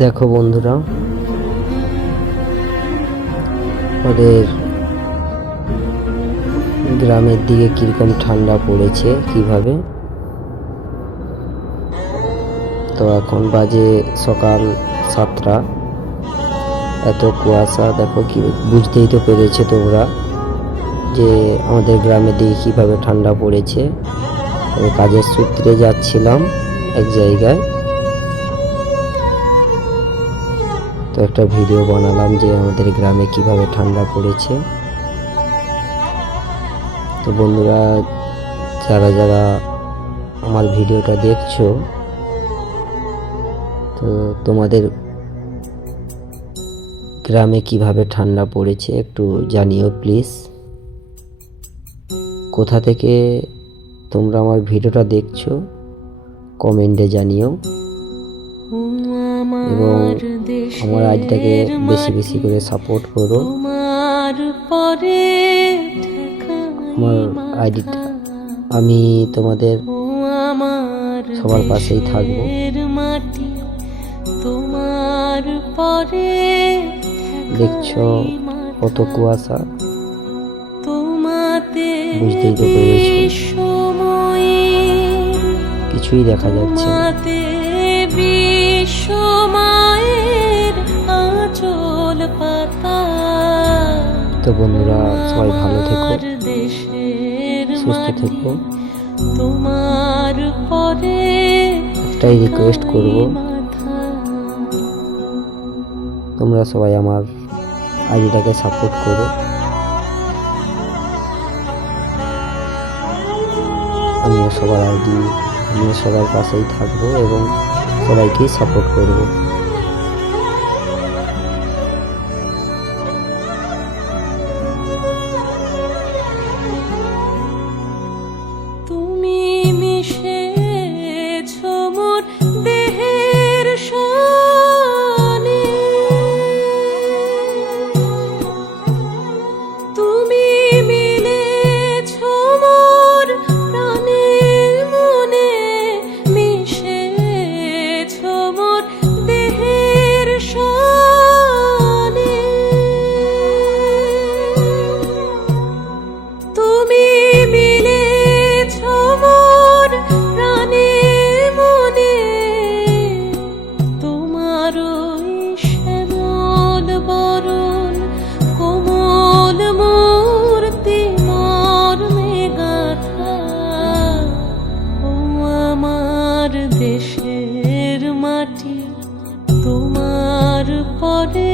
দেখো বন্ধুরা, ওদের গ্রামের দিকে কিরকম ঠান্ডা পড়েছে কিভাবে। তো এখন বাজে সকাল 7টা, এত কুয়াশা। দেখো কি, বুঝতেই তো পেরেছে তোমরা যে আমাদের গ্রামের দিকে কিভাবে ঠান্ডা পড়েছে। কাজের সূত্রে যাচ্ছিলাম এক জায়গায়, তো একটা ভিডিও বানালাম যে আমাদের গ্রামে কিভাবে ঠান্ডা পড়েছে। তো বন্ধুরা, যারা যারা আমার ভিডিওটা দেখছো, তো তোমাদের গ্রামে কিভাবে ঠান্ডা পড়েছে একটু জানিও প্লিজ। কোথা থেকে তোমরা আমার ভিডিওটা দেখছো কমেন্টে জানিও, এবং আমার আইডিটাকে বেশি বেশি করে সাপোর্ট করো। আমার আইডিটা, আমি তোমাদের সবার পাশেই থাকবো। দেখছো কত কুয়াশা, বুঝতেই তো পেরেছো, কিছুই দেখা যাচ্ছে না। তো বন্ধুরা, সবাই ভালো থেকো, সুস্থ থেকো। একটাই রিকোয়েস্ট করব, তোমরা সবাই আমার আইডিটাকে সাপোর্ট করো। আমিও সবার পাশেই থাকবো এবং সবাইকেই সাপোর্ট করব। দেশের মাটি তোমার পরে